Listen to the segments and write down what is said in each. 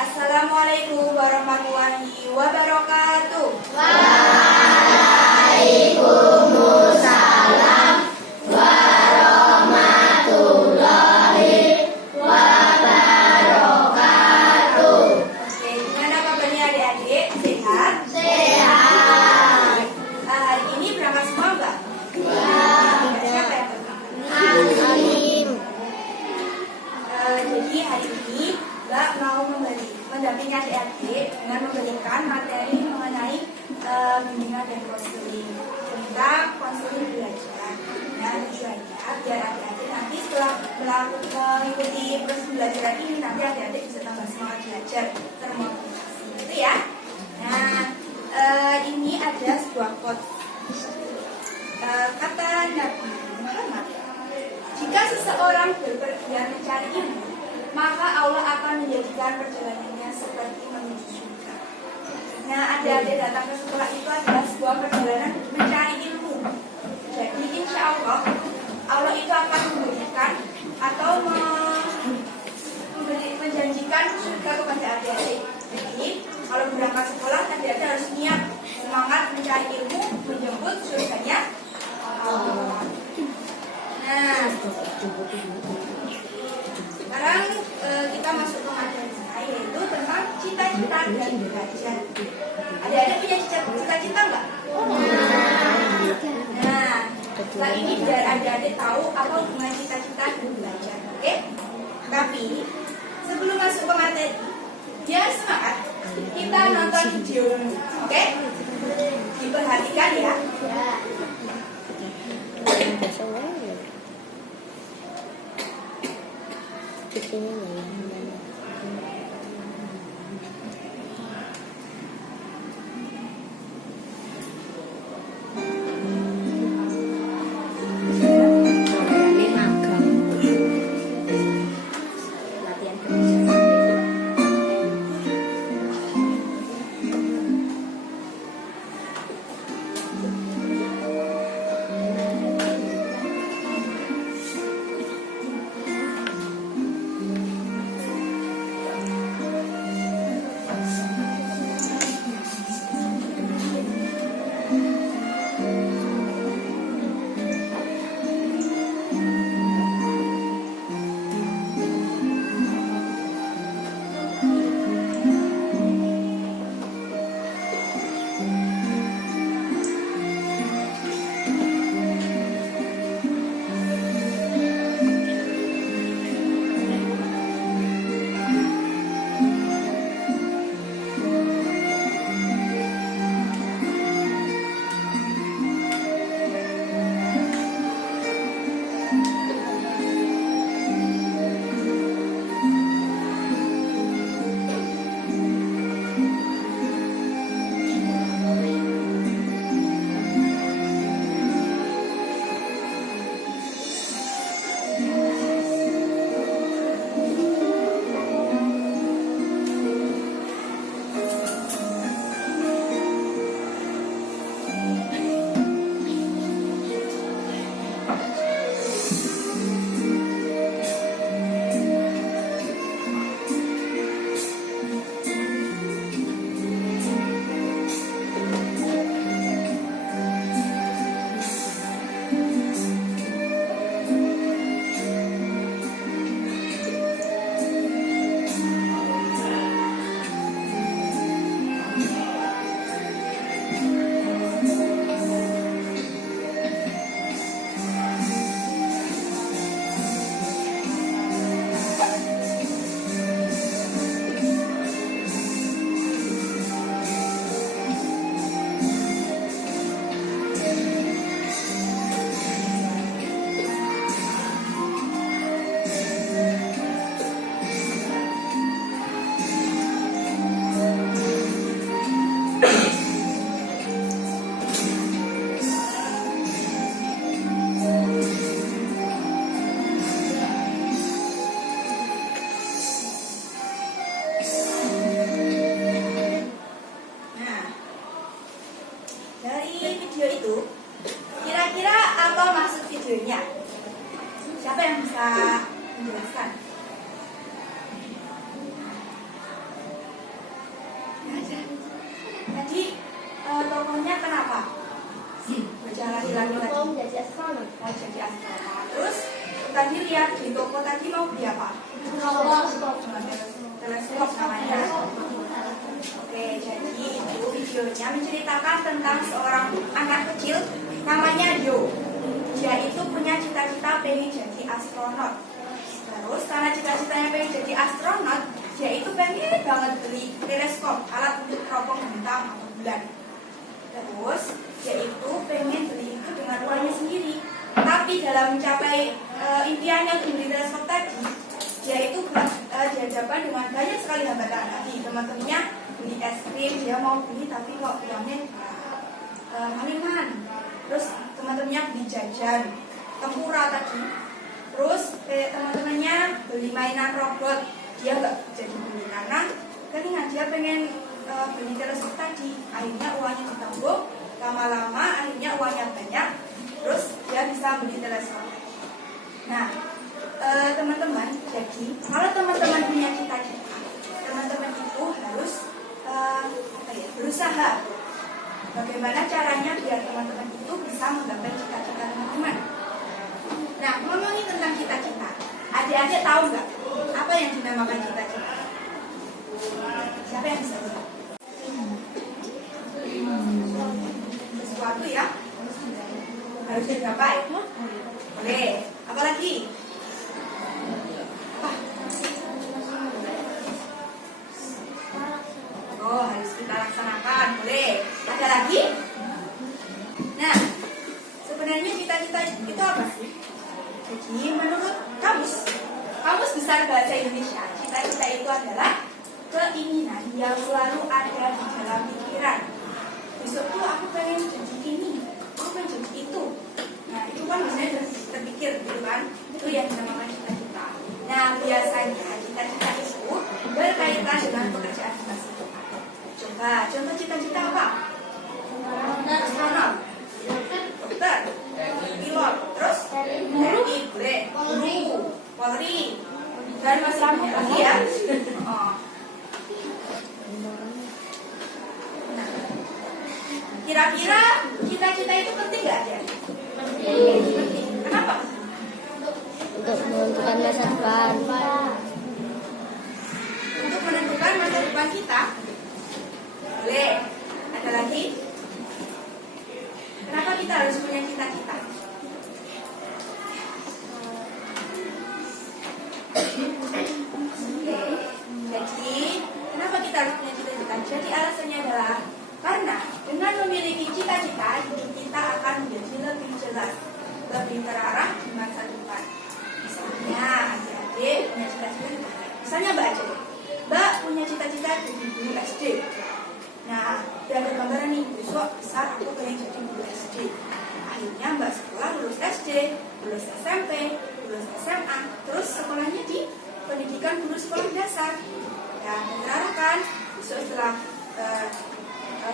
Assalamualaikum warahmatullahi wabarakatuh. Waalaikumsalam warahmatullahi wabarakatuh. Oke, gimana kabarnya adik-adik? Sehat? Sehat. Hari ini berangkat semua enggak? Ya. Siapa yang berangkat? Alim. Jadi hari ini Mbak mau mendampingi adik-adik dengan memberikan materi mengenai bimbingan dan konseling tentang konseling belajar. Nah, tujuannya biar adik-adik nanti setelah mengikuti proses pembelajaran ini nanti adik-adik bisa tambah semangat belajar, termotivasi, gitu ya. Nah, ini ada sebuah quote kata Nabi Muhammad. Jika seseorang berpergian mencari ilmu, maka Allah akan menjadikan perjalanannya seperti menuju surga. Nah, adik-adik datang ke sekolah itu adalah sebuah perjalanan mencari ilmu. Jadi, insya Allah, Allah itu akan memberikan atau menjanjikan surga kepada adik-adik. Jadi, kalau berangkat sekolah, adik-adik harus niat semangat mencari ilmu, menjemput surganya Allah. Nah, sekarang kita masuk ke materinya, yaitu tentang cita-cita dan belajar. Adik-adik punya cita-cita nggak? Nah, setelah ini biar adik-adik tahu apa hubungan cita-cita dan belajar. Oke? Tapi sebelum masuk ke materi, biar semangat, kita nonton video dulu. Oke? Diperhatikan ya. videonya. Siapa yang bisa menjelaskan? lagi Mau jadi astronot. mau jadi astronot. Terus tadi lihat di toko tadi mau beli apa? Teleskop namanya. Oke, jadi itu videonya menceritakan tentang seorang anak kecil namanya Dio. Dia itu punya cita-cita pengen jadi astronot. Terus karena cita-citanya pengen jadi astronot, dia itu pengen banget beli teleskop, alat untuk teropong bintang atau bulan. Terus dia itu pengen beli itu dengan uangnya sendiri. Tapi dalam mencapai impiannya untuk beli teleskop tadi, dia itu dihadapkan dengan banyak sekali hambatan tadi. Teman-temannya beli es krim, dia mau beli tapi kok uangnya malingan. Terus teman-temannya beli jajan, tempura tadi. Terus teman-temannya beli mainan robot, dia nggak jadi beli karena keinginan dia pengen beli teleskop tadi. Akhirnya uangnya ditanggung, lama-lama akhirnya uangnya banyak. Terus dia bisa beli teleskop. Nah, teman-teman, jadi kalau teman-teman punya cita-cita, teman-teman itu harus berusaha. Bagaimana caranya biar teman-teman itu bisa menggapai cita-cita teman-teman. Nah, ngomongin tentang cita-cita, adik-adik tahu nggak apa yang dinamakan cita-cita? Siapa yang bisa tahu? Sesuatu ya harus digapai. Boleh. Apa lagi? Oh, harus kita laksanakan. Boleh. Ada lagi? Nah, sebenarnya cita-cita itu apa sih? Jadi menurut Kamus Besar Bahasa Indonesia, cita-cita itu adalah keinginan yang selalu ada di dalam pikiran. Besok tuh aku pengen jadi ini, aku pengen jadi itu. Nah, itu kan biasanya terpikir gitu kan? Itu yang dinamakan cita-cita. Nah, biasanya cita-cita itu berkaitan dengan pekerjaan masing-masing. Coba, contoh cita-cita apa? Astronot, dokter, pilot, terus TNI, boleh, guru, Polri, dan masih banyak lagi ya. Oh. Nah, kira-kira cita-cita itu penting nggak ya? Penting. Kenapa? Untuk menentukan masa depan. Untuk menentukan masa depan kita. Boleh. Ada lagi? Kenapa kita harus punya cita-cita? Jadi, kenapa kita harus punya cita-cita? Jadi alasannya adalah karena dengan memiliki cita-cita, hidup kita akan menjadi lebih jelas, lebih terarah di masa depan. Misalnya, adik-adik punya cita-cita. Misalnya Mbak aja deh. Mbak punya cita-cita jadi guru SD. Nah, dia ada gambaran nih, besok besar aku pengen jadi guru SD. Akhirnya Mbak sekolah lulus SD, lulus SMP, lulus SMA, terus sekolahnya di pendidikan guru sekolah dasar. Dan terarah kan, besok setelah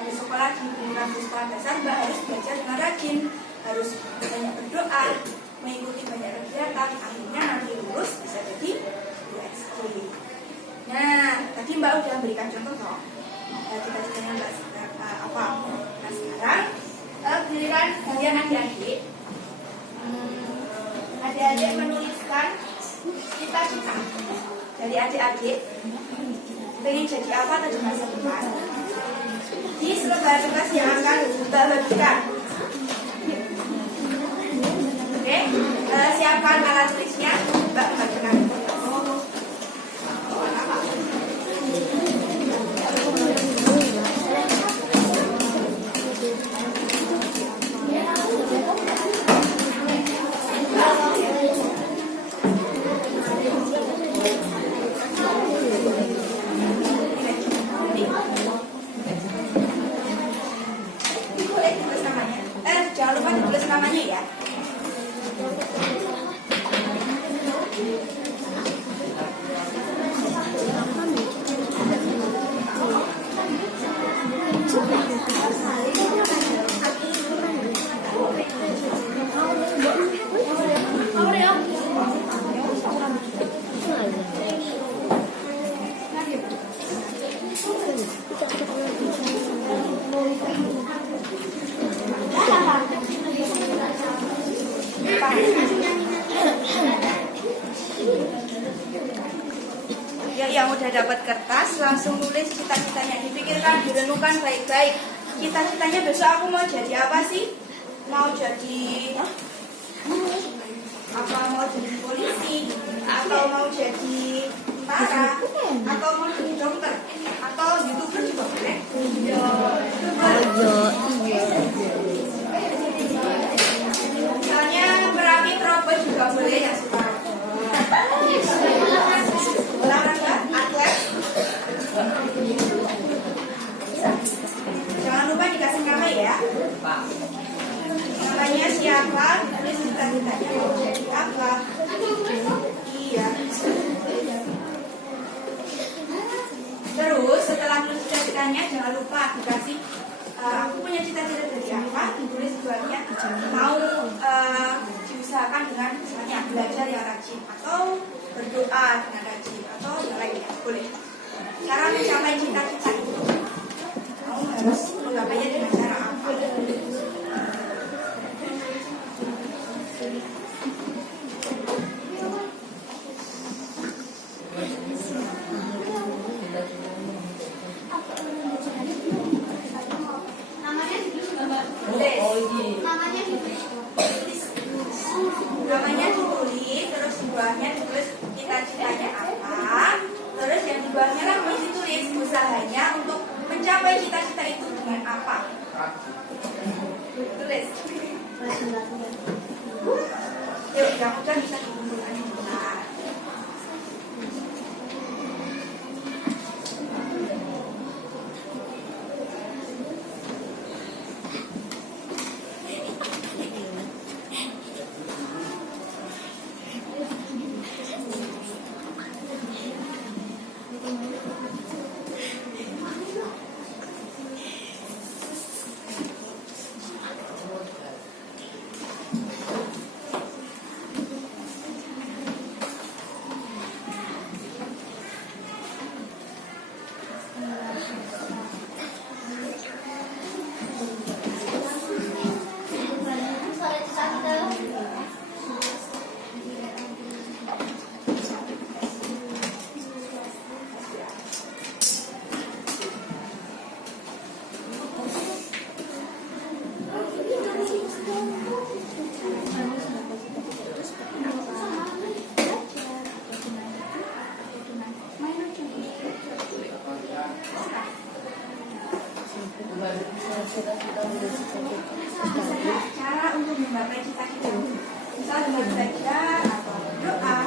bersekolah di pendidikan guru sekolah dasar, Mbak harus belajar dengan rajin, harus banyak berdoa, mengikuti banyak kegiatan, akhirnya nanti lulus bisa jadi guru SD. Nah, tadi Mbak udah berikan contoh toh, cita-citanya Mbak apa? Nah sekarang giliran kalian adik-adik, adik-adik menuliskan cita-cita dari adik-adik pengen jadi apa tadi masa depan di selebar kertas yang akan Mbak bagikan. Oke, siapkan alat tulisnya, Mbak bagikan. Jangan lupa ditulis namanya ya. Ya, yang udah dapat kertas langsung nulis cita-citanya, dipikirkan, direnungkan baik-baik. Cita-citanya besok aku mau jadi apa sih? Mau jadi apa? Mau jadi polisi, atau mau jadi tentara, atau mau jadi dokter, atau YouTuber juga boleh. Misalnya perawat robot juga boleh ya, suka. Olahraga, atlet. Jangan lupa dikasih nama ya. Namanya siapa? Tulis cita-citanya mau jadi apa? Iya. Terus setelah tulis cita-citanya jangan lupa dikasih aku punya cita-cita dari apa? Ditulis buatnya mau diusahakan dengan misalnya belajar yang rajin atau berdoa dengan rajin atau yang lainnya boleh. Cara mencapai cita-cita itu kamu harus menggapainya dengan cara apa? Namanya ditulis, terus di bawahnya ditulis cita-citanya apa, terus yang di bawahnya kan masih tulis usahanya untuk mencapai cita-cita itu dengan apa. Tulis. Yuk, yang udah bisa dikumpulkan sebentar. Cara untuk menggapai cita-cita, misal dengan belajar atau doa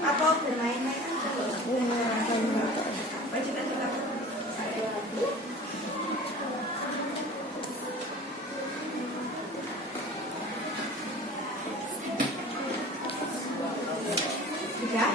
atau bermain-main. Apa cita-cita? Sudah?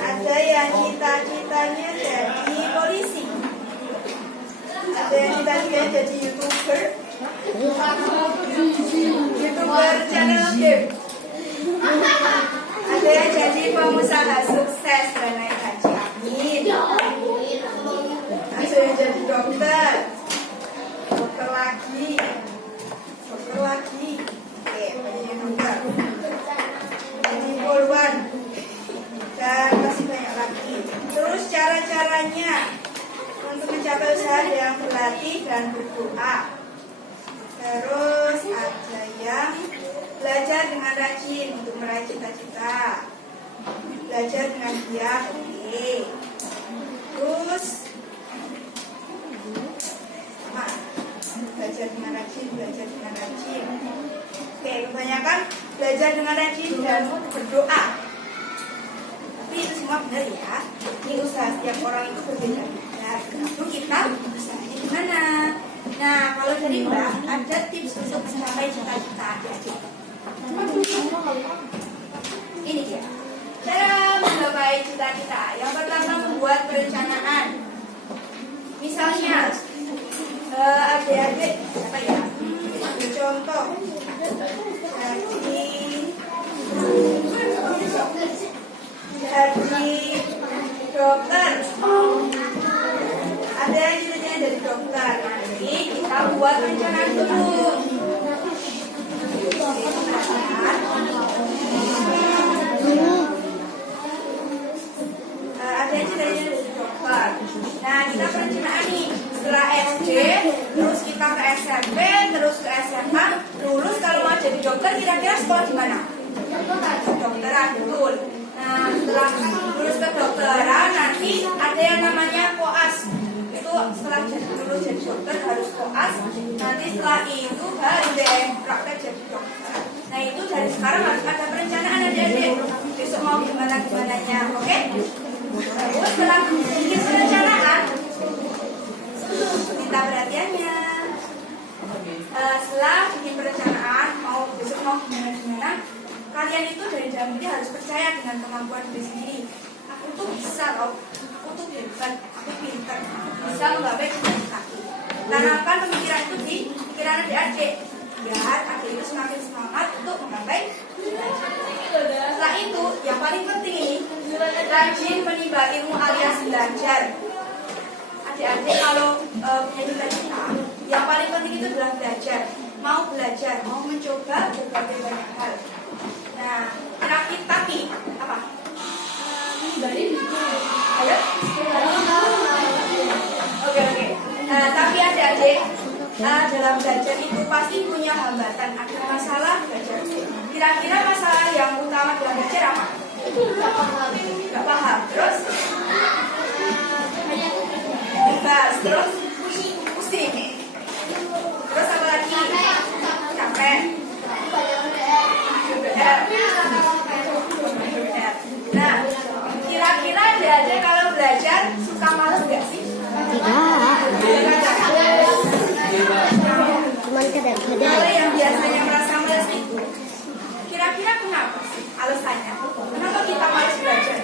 Ada yang cita-citanya jadi polisi. Ada yang cita-citanya jadi YouTuber. YouTuber channel game. Ada yang jadi pengusaha sukses dan naik haji. Amin. Ada yang jadi dokter. Dokter lagi. Oke, banyak dokter. Jadi poluan. Dan masih banyak lagi. Terus cara-caranya untuk mencapai usaha yang berlatih dan berdoa. Terus ada yang belajar dengan rajin untuk meraih cita-cita. Belajar dengan giat, oke. Terus belajar dengan rajin. Oke, kebanyakan belajar dengan rajin dan berdoa. Tapi itu semua benar ya. Ini usaha setiap orang itu berbeda-beda. Tergantung kita usahanya gimana. Nah, kalau dari Mbak ada tips untuk mencapai cita-cita adik-adik. Ini dia. Cara menggapai cita-cita. Yang pertama membuat perencanaan. Misalnya adik-adik apa ya? Ambil contoh. Jadi dokter. Ada yang ceritanya jadi dokter. Nanti kita buat perencanaan dulu. Ada yang ceritanya jadi dokter. Nah, kita perencanaan nih. Setelah SD, terus kita ke SMP, terus ke SMA, lulus kalau mau jadi dokter kira-kira sekolah di mana? Dokteran, betul. Nah, setelah lulus kedokteran nanti ada yang namanya koas. Itu setelah lulus jadi dokter harus koas. Nanti setelah itu baru deh praktek jadi dokter. Nah, itu dari sekarang harus ada perencanaan adik-adik. Besok mau gimana-gimananya, oke? Terus setelah bikin perencanaan, minta perhatiannya. Setelah bikin perencanaan besok mau gimana, kalian itu dari dalam diri harus percaya dengan kemampuan diri sendiri. Aku tuh bisa loh, aku tuh hebat, aku pintar, bisa menggapai cita-citaku. Tanamkan pemikiran itu di pikiran adik-adik, biar adik itu semakin semangat untuk menggapai cita-cita. Setelah itu, yang paling penting ini, rajin menimba ilmu alias belajar. Adik-adik kalau punya cita-cita, yang paling penting itu adalah belajar. Mau belajar, mau mencoba berbagai banyak hal. Nah, tapi apa? Ayo. Oke. Tapi adik-adik dalam belajar itu pasti punya hambatan. Ada masalah belajar. Kira-kira masalah yang utama dalam belajar apa? Gak paham. Terus? Bebas. Terus? Pusing. Terus apa lagi? Capek. Nah, kira-kira adik-adik kalau belajar suka malas gak sih? Tidak. Cuman kadang-kadang. Kalau yang biasanya merasa malas itu, kira-kira kenapa sih alasannya? Kenapa kita malas belajar?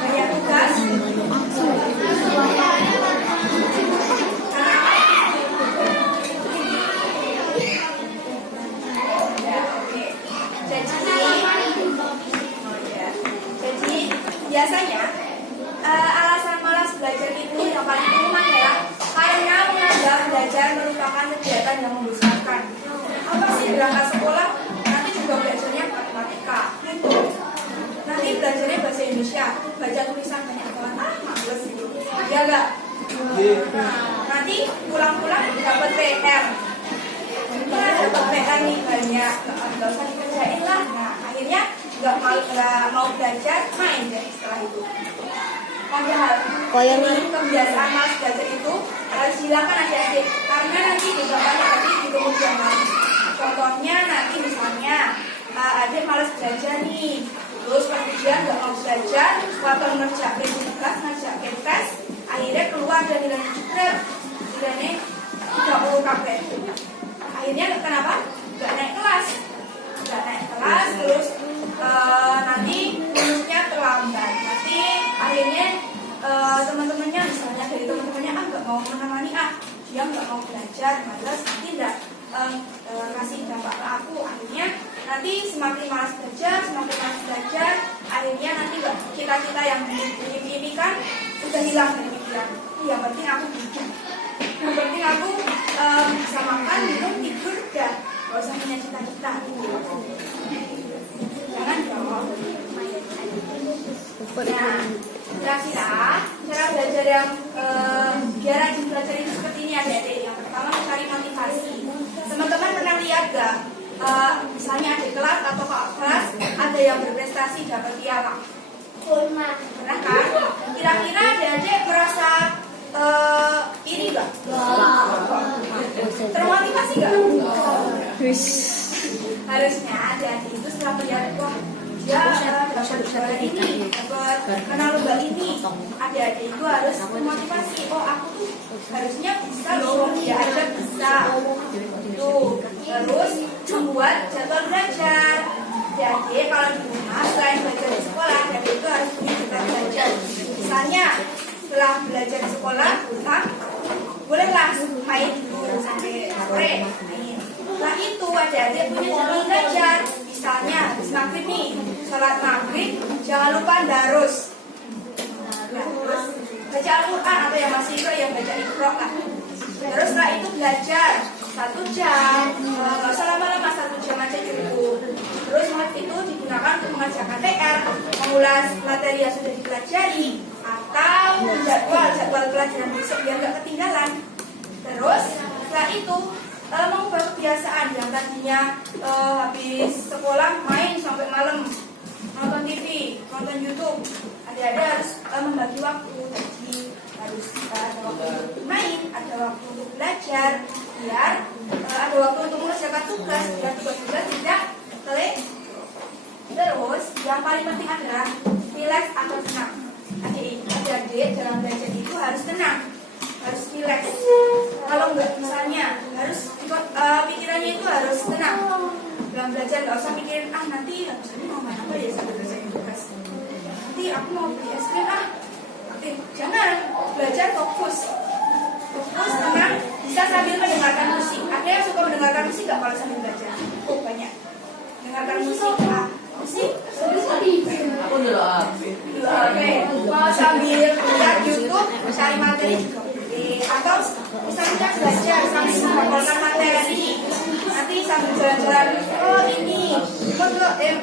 Banyak tugas. Biasanya alasan malas belajar itu yang paling umum adalah karena menganggap belajar merupakan kegiatan yang membosankan. Apa sih berangkat sekolah nanti juga belajarnya matematika, nanti belajarnya bahasa Indonesia, baca tulisan banyak banget, males gitu. Ya enggak? Nanti pulang-pulang dapat PR. Nah, dapat PR nih banyak, nggak usah dikerjain lah. Nah, akhirnya nggak mau belajar, main deh setelah itu. Padahal ini kebiasaan malas belajar itu harus hilangkan adik-adik, karena nanti juga banyak adik di kemudian hari. Contohnya nanti misalnya adik malas belajar nih, terus kemudian nggak mau belajar, waktu ngerjain tugas, ngerjain tes, akhirnya keluar dan nilainya jebret, nilainya 30 KB. Akhirnya kenapa? Nggak naik kelas. malas, terus nanti lulusnya terlambat. Nanti akhirnya teman-temannya, misalnya dari teman-temannya nggak mau menemani, dia nggak mau belajar, malas, nanti nggak kasih dampak ke aku. Akhirnya nanti semakin malas belajar, akhirnya nanti cita-cita yang diimpikan udah hilang dari pikiran. Yang penting aku bikin, yang penting aku bisa makan, minum, tidur, dan gak usah punya cita-cita. Jangan dong. Nah, kira-kira cara belajar yang biar rajin belajar itu seperti ini adik-adik. Yang pertama, mencari motivasi. Teman-teman pernah lihat gak? Misalnya ada kelas atau kelas ada yang berprestasi dapat piala. Pernah kan? Kira-kira adik-adik merasa ini gak? Termotivasi gak? Harusnya adik-adik itu setelah melihat, wah dia dapat juara ini, dapat kenal lomba ini, adik-adik itu harus memotivasi. Oh, aku tuh harusnya bisa loh, dia aja bisa. Tuh, terus membuat jadwal belajar. Jadi kalau di rumah selain belajar di sekolah, adik itu harus punya jadwal belajar. Misalnya setelah belajar di sekolah, pulang, bolehlah main dulu sampai sore main. Setelah itu adik-adik punya jadwal belajar. Misalnya habis maghrib nih, sholat maghrib, jangan lupa darus. Nah, terus baca Al-Quran atau yang masih ikro yang baca ikro lah. Terus setelah itu belajar 1 jam, nggak usah lama-lama, 1 jam aja cukup. Terus waktu itu digunakan untuk mengerjakan PR, mengulas materi yang sudah dipelajari, atau jadwal pelajaran besok biar nggak ketinggalan. Terus setelah itu mengubah kebiasaan yang tadinya habis sekolah main sampai malam, nonton TV, nonton YouTube. Adik-adik harus membagi waktu, jadi harus ada waktu untuk main, ada waktu untuk belajar, biar ada waktu untuk mengerjakan tugas, biar tugas-tugas tidak telat. Terus yang paling penting adalah relax atau tenang. Adik-adik dalam belajar itu harus tenang, harus relax. Kalau enggak, misalnya harus pikirannya itu harus tenang dalam belajar. Nggak usah mikirin nanti habis ini mau main apa ya sambil belajar tugas, nanti aku mau beli es krim jangan. Belajar fokus, tenang, bisa sambil mendengarkan musik. Ada yang suka mendengarkan musik nggak kalau sambil belajar? Oh, banyak. Dengarkan musik, musik Aku dulu. Oke, mau sambil lihat YouTube, cari materi juga boleh. Atau misalnya belajar sambil menghafalkan materi, nanti sambil jalan-jalan. Oh, ini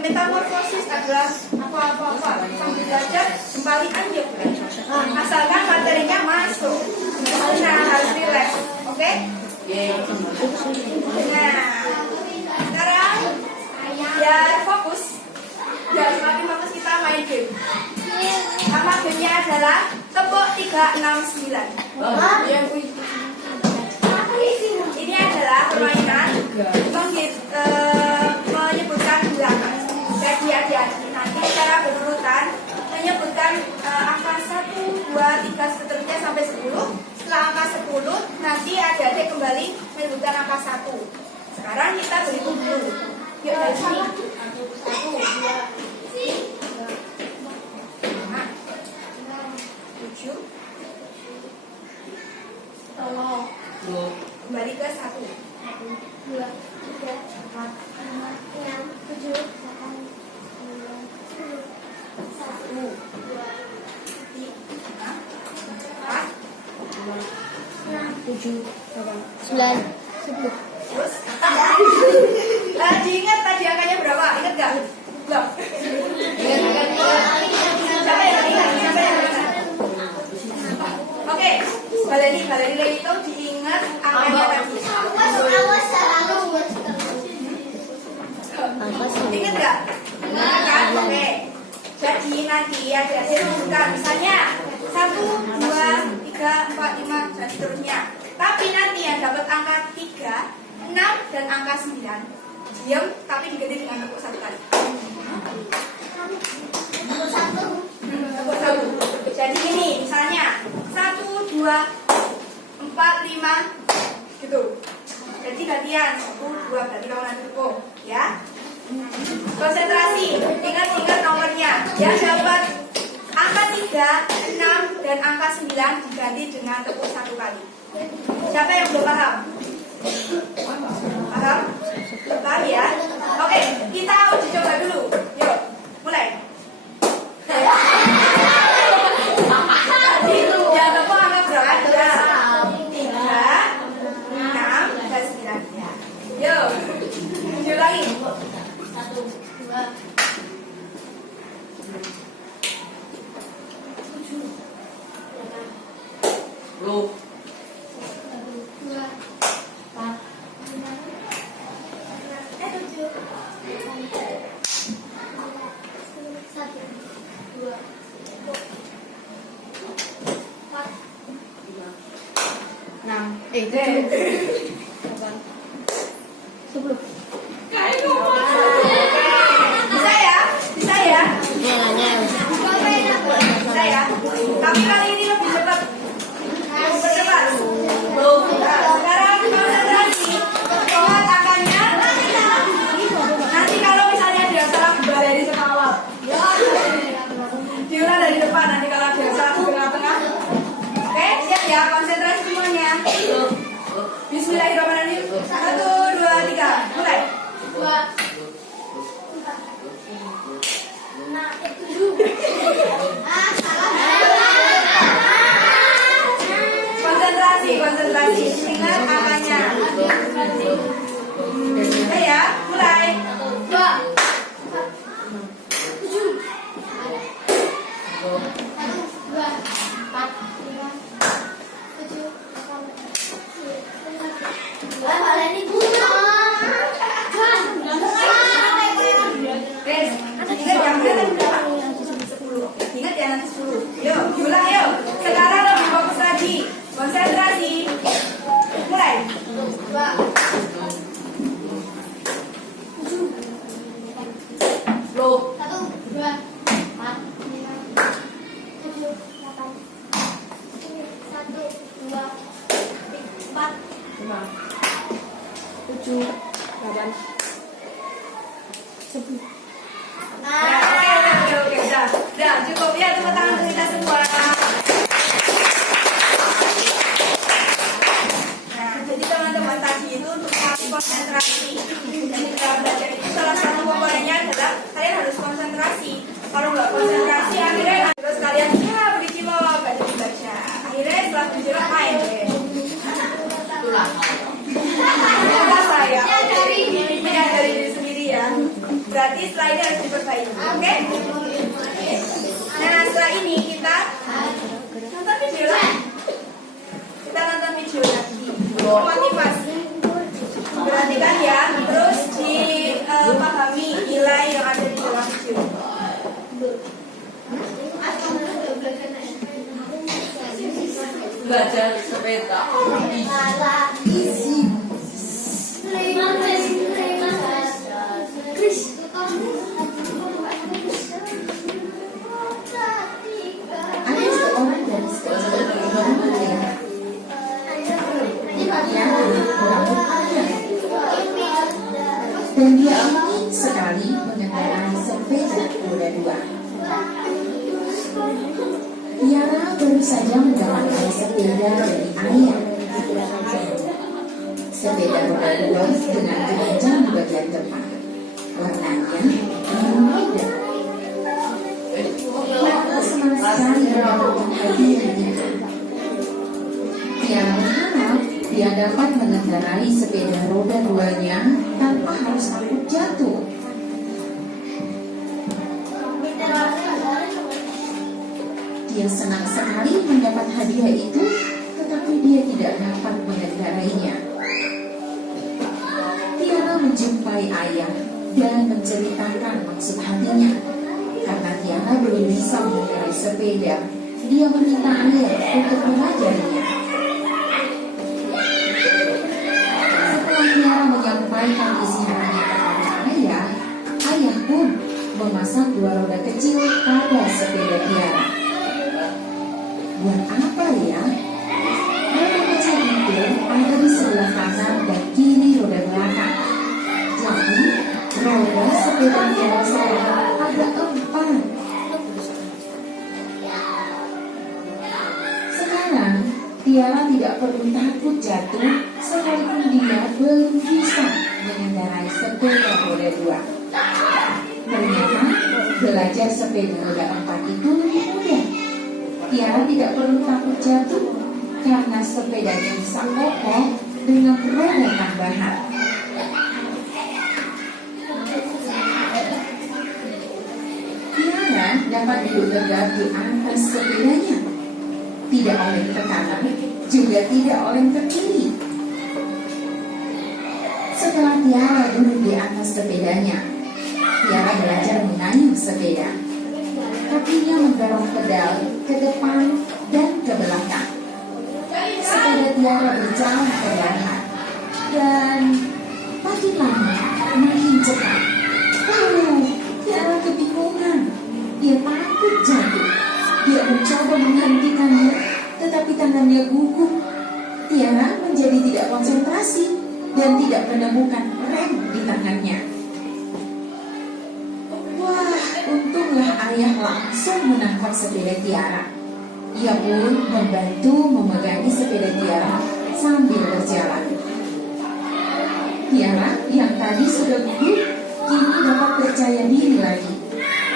metamorfosis adalah apa-apa. Sambil belajar, jempalin aja boleh. Asalkan materinya masuk. Nah, harus relax, oke? Nah, sekarang biar fokus, biar semakin fokus kita main game. Nama gamenya adalah Tepuk 369. Ini adalah permainan menyebutkan belakang. Jadi adik-adik nanti secara berurutan menyebutkan angka 1, 2, 3 seterusnya sampai 10. Setelah angka 10 nanti adik-adik kembali menyebutkan angka 1. Sekarang kita berhitung dulu. Yuk dari sini. 1, 2, 3, 7. Tolong. Kembali ke 1. 2, 3, 4, 5, 6, 7, 8, 9, 10. 1, 2, 3, 4, 5, 6, 7, 8, 9, 10. Terus diingat tadi angkanya berapa? Ingat gak? Belum? Siapa yang ingat? Oke, baleni itu diingat angkanya tadi. Ingat gak? Ingat kan? Oke. Jadi nanti ada sebutkan misalnya 1, 2, 3, 4, 5 dan seterusnya. Tapi nanti yang dapat angka 3, 6 dan angka 9 diam tapi diganti dengan tepuk 1 kali. Tepuk 1. Jadi ini misalnya 1, 2, 4, 5 gitu. Jadi gantian 1, 2 berarti kamu nanti tepuk ya. Konsentrasi, ingat-ingat nomornya. Yang dapat angka 3, 6, dan angka 9 diganti dengan tepuk 1 kali. Siapa yang belum paham? Paham? Paham ya? Oke, kita uji coba dulu. Yuk, mulai. Tadi yang tepuk angka berapa? 3, 6, dan 9. Yuk, uji lagi. 1, 2, lu 10. Bisa ya? Bisa ya? Bisa ya? Tapi kali ini lebih cepat. Lebih cepat. Nah, sekarang konsentrasi. Ingat angkanya. Nanti kalau misalnya dia salah kembali dari sekawal. Diulang dari depan. Nanti kalau dia salah di tengah-tengah. Oke, siap ya? Konsentrasi semuanya. Bismillahirrahmanirrahim. 1, 2, 3. Mulai. 2, Konsentrasi. Ingat angkanya. Oke ya, mulai. 2, Ingat ya nanti 10. Yuk, diulang yuk. Sekarang lebih fokus lagi. Konsentrasi. Mulai. 2, lu Oke. Udah, cukup ya. Tepuk tangan untuk kita semua. Nah, jadi teman-teman tadi itu untuk melatih konsentrasi. Jadi dalam belajar itu salah satu komponennya adalah kalian harus konsentrasi. Kalau nggak konsentrasi, akhirnya terus kalian ya beri baca. Akhirnya setelah belajar main deh. itulah. Ternyata saya menyadari diri sendiri ya. Berarti setelah ini harus diperbaiki, oke? Nah, setelah ini kita nonton video lagi. Kita nonton video lagi. Motivasi. Perhatikan ya, terus dipahami nilai yang ada di dalam video. Belajar sepeda. Ada seorang dari seorang melihat dia berambut panjang dan dia ingin sekali mengendarai sepeda roda 2. Tiara baru saja mendapatkan sepeda dari ayah. Sepeda roda 2 dengan keranjang di bagian depan. Warnanya biru muda. Tiara senang sekali mendapatkan hadiahnya. Tiara berharap dia dapat mengendarai sepeda roda 2-nya tanpa harus takut jatuh. Dia senang sekali mendapat hadiah itu, tetapi dia tidak dapat mengendarainya. Tiara menjumpai ayah dan menceritakan maksud hatinya. Karena Tiara belum bisa mengendarai sepeda, dia meminta ayah untuk mengajarinya. Setelah Tiara menyampaikan isi hatinya kepada ayah, ayah pun memasang 2 roda kecil pada sepeda Tiara. Buat apa ya? Roda kecil itu ada di sebelah kanan dan kiri roda belakang. Jadi, roda adalah sepeda Tiara saya ada 4. Sekarang Tiara tidak perlu takut jatuh sekalipun dia belum bisa mengendarai sepeda roda 2. Ternyata belajar sepeda roda 4 itu lebih mudah. Tiara tidak perlu takut jatuh karena sepedanya bisa kokoh dengan roda tambahan. Tiara dapat duduk tegak di atas sepedanya, tidak oleng ke kanan, juga tidak oleng ke kiri. Setelah Tiara duduk di atas sepedanya, Tiara belajar mengayuh sepeda. Kakinya mendorong pedal ke depan dan ke belakang. Sepeda Tiara berjalan perlahan dan makin lama makin cepat. Tiara kebingungan. Dia takut jatuh. Dia mencoba menghentikannya, tetapi tangannya gugup. Tiara menjadi tidak konsentrasi dan tidak menemukan rem di tangannya. Wah, untunglah ayah langsung menangkap sepeda Tiara. Ia pun membantu memegangi sepeda Tiara sambil berjalan. Tiara yang tadi sudah gugup, kini dapat percaya diri lagi.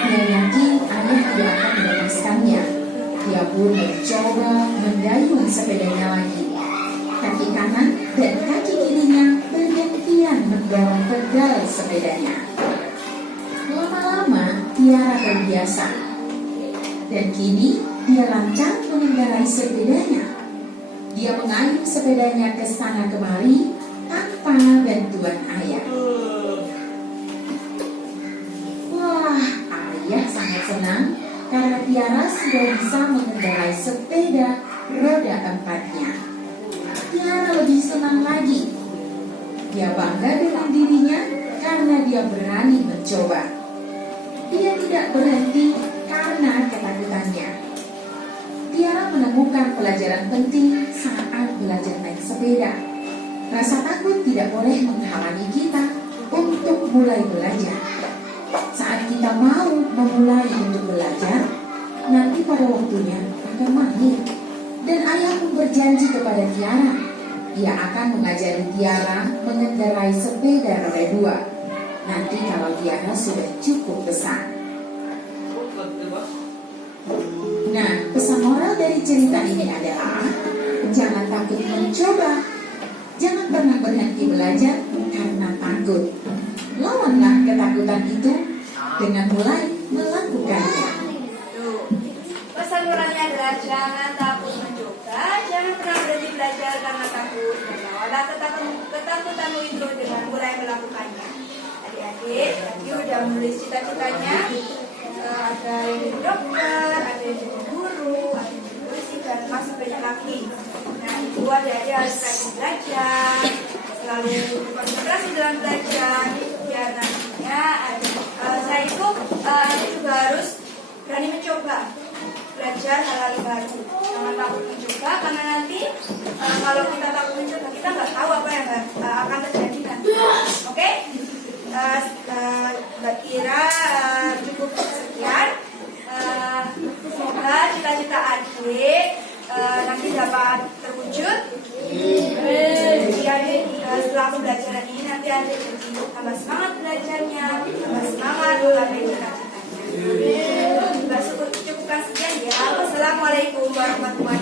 Dia yakin ayah tidak akan melepaskannya. Dia pun mencoba mendayung sepedanya lagi. Kaki kanan dan kaki kirinya bergantian mendorong pedal sepedanya. Lama-lama Tiara terbiasa, dan kini dia lancar mengendarai sepedanya. Dia mengayuh sepedanya ke sana kemari tanpa bantuan ayah. Wah, ayah sangat senang karena Tiara sudah bisa mengendarai sepeda roda 4-nya. Tiara lebih senang lagi. Dia bangga dengan dirinya karena dia berani mencoba. Dia tidak berhenti karena ketakutannya. Tiara menemukan pelajaran penting saat belajar naik sepeda. Rasa takut tidak boleh menghalangi kita untuk mulai belajar. Saat kita mau memulai untuk belajar, nanti pada waktunya akan mahir. Dan ayah pun berjanji kepada Tiara, ia akan mengajari Tiara mengendarai sepeda roda 2. Nanti kalau Tiara sudah cukup besar. Nah, pesan moral dari cerita ini adalah jangan takut mencoba. Jangan pernah berhenti belajar karena takut. Lawanlah ketakutan itu dengan mulai melakukannya. Pesan moralnya adalah jangan takut mencoba, jangan pernah berhenti belajar karena takut. Dan lawanlah ketakutanmu itu dengan mulai melakukannya. Adik-adik, tadi udah menulis cita-citanya. Ada yang jadi dokter, ada yang jadi guru, ada yang jadi polisi, dan masih banyak lagi. Nah, itu adik-adik harus rajin belajar, selalu konsentrasi dalam belajar, biar nantinya saya itu adik juga harus berani mencoba belajar hal-hal baru. Jangan takut mencoba, karena nanti kalau kita takut mencoba, kita nggak tahu apa yang akan terjadi nanti. Oke? Mbak Kira cukup sekian. Semoga cita-cita adik nanti dapat terwujud. Jadi adik setelah pembelajaran ini nanti adik jadi tambah semangat belajarnya, tambah semangat mencapai cita-citanya. Cukupkan sekian ya. Wassalamualaikum warahmatullahi wabarakatuh.